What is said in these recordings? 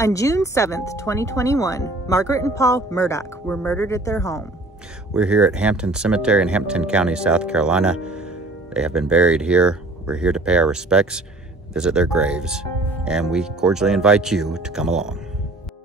On June 7th, 2021, Margaret and Paul Murdaugh were murdered at their home. We're here at Hampton Cemetery in Hampton County, South Carolina. They have been buried here. We're here to pay our respects, visit their graves, and we cordially invite you to come along.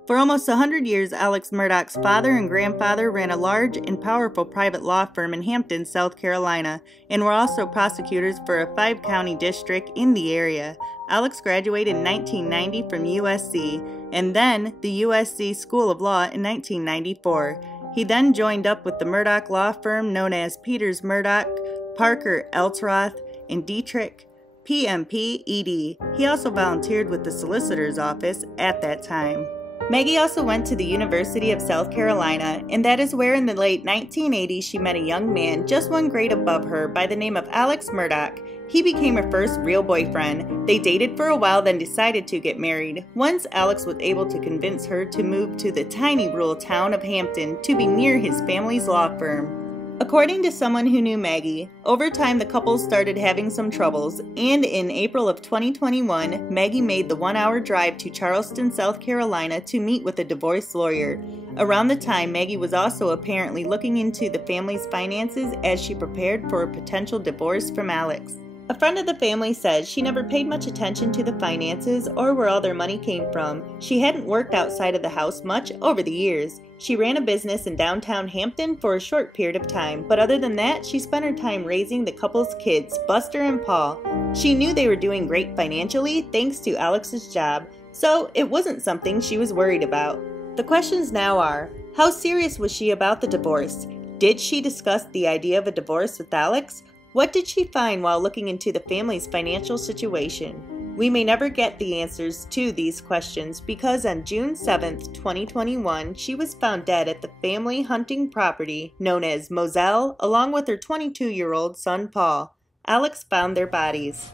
For almost 100 years, Alex Murdaugh's father and grandfather ran a large and powerful private law firm in Hampton, South Carolina, and were also prosecutors for a 5-county district in the area. Alex graduated in 1990 from USC, and then the USC School of Law in 1994. He then joined up with the Murdaugh law firm known as Peters Murdaugh, Parker Elsroth, and Dietrich PMP ED. He also volunteered with the solicitor's office at that time. Maggie also went to the University of South Carolina, and that is where in the late 1980s she met a young man just one grade above her by the name of Alex Murdaugh. He became her first real boyfriend. They dated for a while, then decided to get married. Once Alex was able to convince her to move to the tiny rural town of Hampton to be near his family's law firm. According to someone who knew Maggie, over time the couple started having some troubles, and in April of 2021, Maggie made the 1-hour drive to Charleston, South Carolina to meet with a divorce lawyer. Around the time, Maggie was also apparently looking into the family's finances as she prepared for a potential divorce from Alex. A friend of the family says she never paid much attention to the finances or where all their money came from. She hadn't worked outside of the house much over the years. She ran a business in downtown Hampton for a short period of time, but other than that, she spent her time raising the couple's kids, Buster and Paul. She knew they were doing great financially thanks to Alex's job, so it wasn't something she was worried about. The questions now are, how serious was she about the divorce? Did she discuss the idea of a divorce with Alex? What did she find while looking into the family's financial situation? We may never get the answers to these questions because on June 7th, 2021, she was found dead at the family hunting property known as Moselle, along with her 22-year-old son, Paul. Alex found their bodies.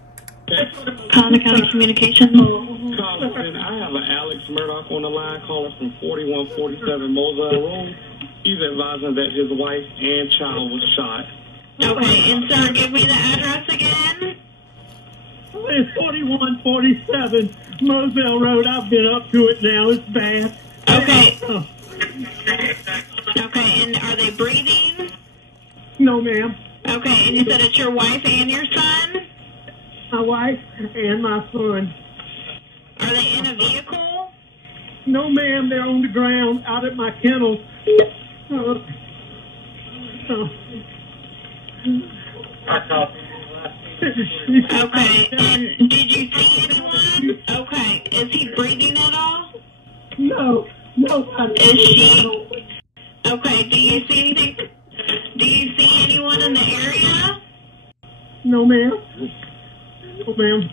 County Communications. I have an Alex Murdaugh on the line calling from 4147 Moselle Road. He's advising that his wife and child was shot. Okay, and sir, give me the address again. It's 4147 Moselle Road. I've been up to it now. It's bad. Okay. Okay, and are they breathing? No, ma'am. Okay, and you said it's your wife and your son? My wife and my son. Are they in a vehicle? No, ma'am. They're on the ground out at my kennel. Okay, and did you see anyone? Okay, is he breathing at all? No. Is she? Okay, do you see anything? Do you see anyone in the area? No, ma'am. No, ma'am.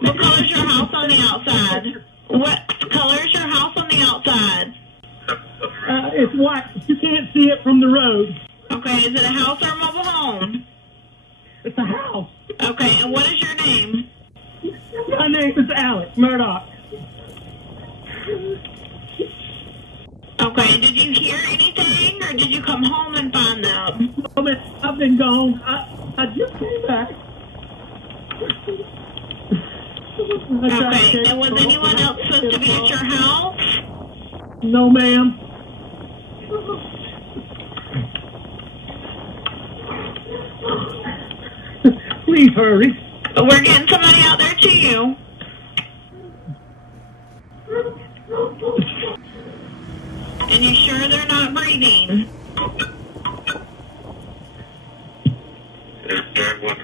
What color is your house on the outside? What color is your house on the outside? It's white. You can't see it from the road. Okay, is it a house or a mobile home? It's a house. Okay, and what is your name? My name is Alex Murdaugh. Okay, and did you hear anything, or did you come home and find them? I've been gone. I just came back. Okay, and was anyone else supposed to be at your house? No, ma'am. Please hurry. We're getting somebody out there to you. And you sure they're not breathing?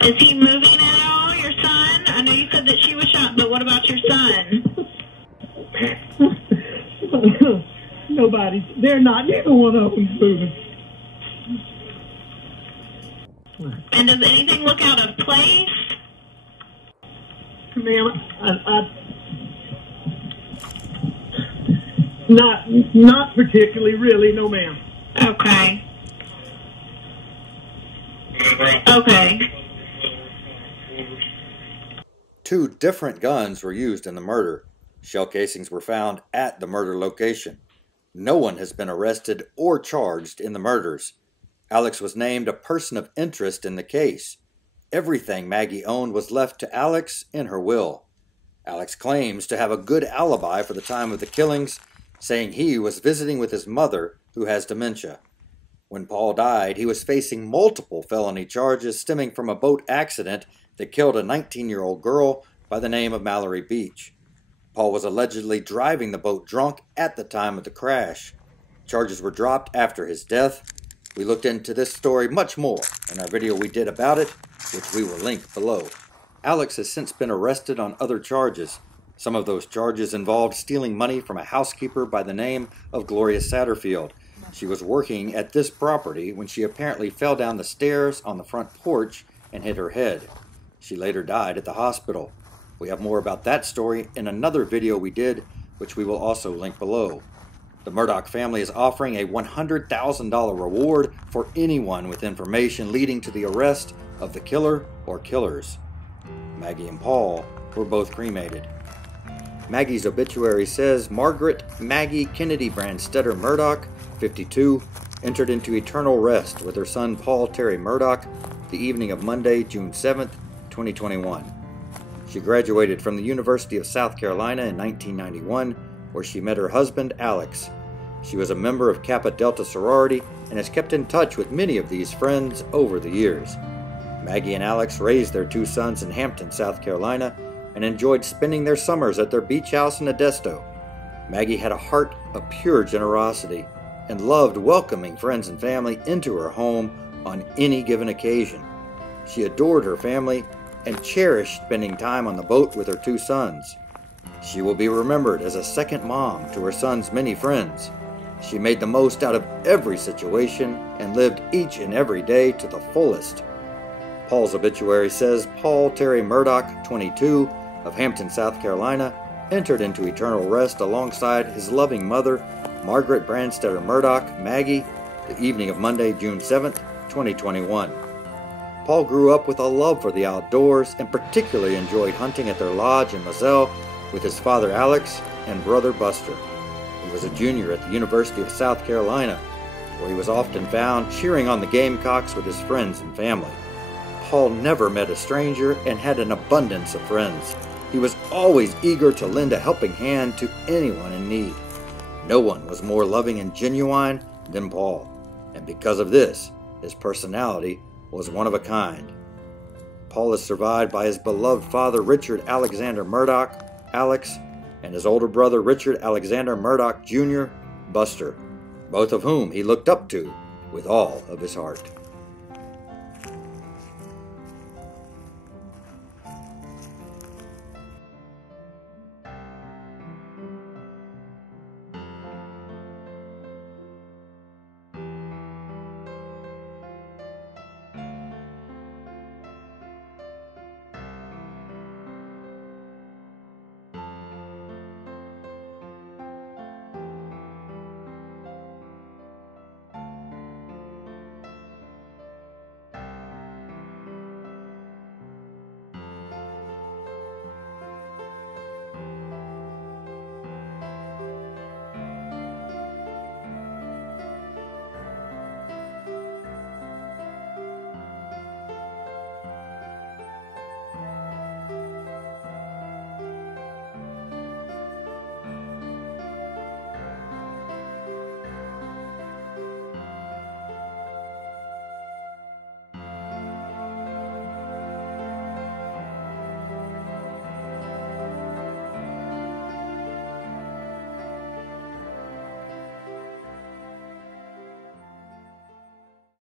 Is he moving at all, your son? I know you said that she was shot, but what about your son? Nobody. They're not. Neither one of them's moving. And does anything look out of place? Ma'am, not particularly, really, no, ma'am. Okay. Okay. 2 different guns were used in the murder. Shell casings were found at the murder location. No one has been arrested or charged in the murders. Alex was named a person of interest in the case. Everything Maggie owned was left to Alex in her will. Alex claims to have a good alibi for the time of the killings, saying he was visiting with his mother, who has dementia. When Paul died, he was facing multiple felony charges stemming from a boat accident that killed a 19-year-old girl by the name of Mallory Beach. Paul was allegedly driving the boat drunk at the time of the crash. Charges were dropped after his death. We looked into this story much more in our video we did about it, which we will link below. Alex has since been arrested on other charges. Some of those charges involved stealing money from a housekeeper by the name of Gloria Satterfield. She was working at this property when she apparently fell down the stairs on the front porch and hit her head. She later died at the hospital. We have more about that story in another video we did, which we will also link below. The Murdaugh family is offering a $100,000 reward for anyone with information leading to the arrest of the killer or killers. Maggie and Paul were both cremated. Maggie's obituary says Margaret Maggie Kennedy Brandstetter Murdaugh, 52, entered into eternal rest with her son Paul Terry Murdaugh the evening of Monday, June 7, 2021. She graduated from the University of South Carolina in 1991, where she met her husband, Alex. She was a member of Kappa Delta sorority and has kept in touch with many of these friends over the years. Maggie and Alex raised their 2 sons in Hampton, South Carolina, and enjoyed spending their summers at their beach house in Modesto. Maggie had a heart of pure generosity and loved welcoming friends and family into her home on any given occasion. She adored her family and cherished spending time on the boat with her 2 sons. She will be remembered as a second mom to her son's many friends. She made the most out of every situation and lived each and every day to the fullest. Paul's obituary says Paul Terry Murdaugh, 22, of Hampton, South Carolina, entered into eternal rest alongside his loving mother, Margaret Brandstetter Murdaugh, Maggie, the evening of Monday, June 7, 2021. Paul grew up with a love for the outdoors and particularly enjoyed hunting at their lodge in Moselle with his father Alex and brother Buster. He was a junior at the University of South Carolina, where he was often found cheering on the Gamecocks with his friends and family. Paul never met a stranger and had an abundance of friends. He was always eager to lend a helping hand to anyone in need. No one was more loving and genuine than Paul, and because of this, his personality was one of a kind. Paul is survived by his beloved father Richard Alexander Murdaugh, Alex, and his older brother Richard Alexander Murdaugh Jr., Buster, both of whom he looked up to with all of his heart.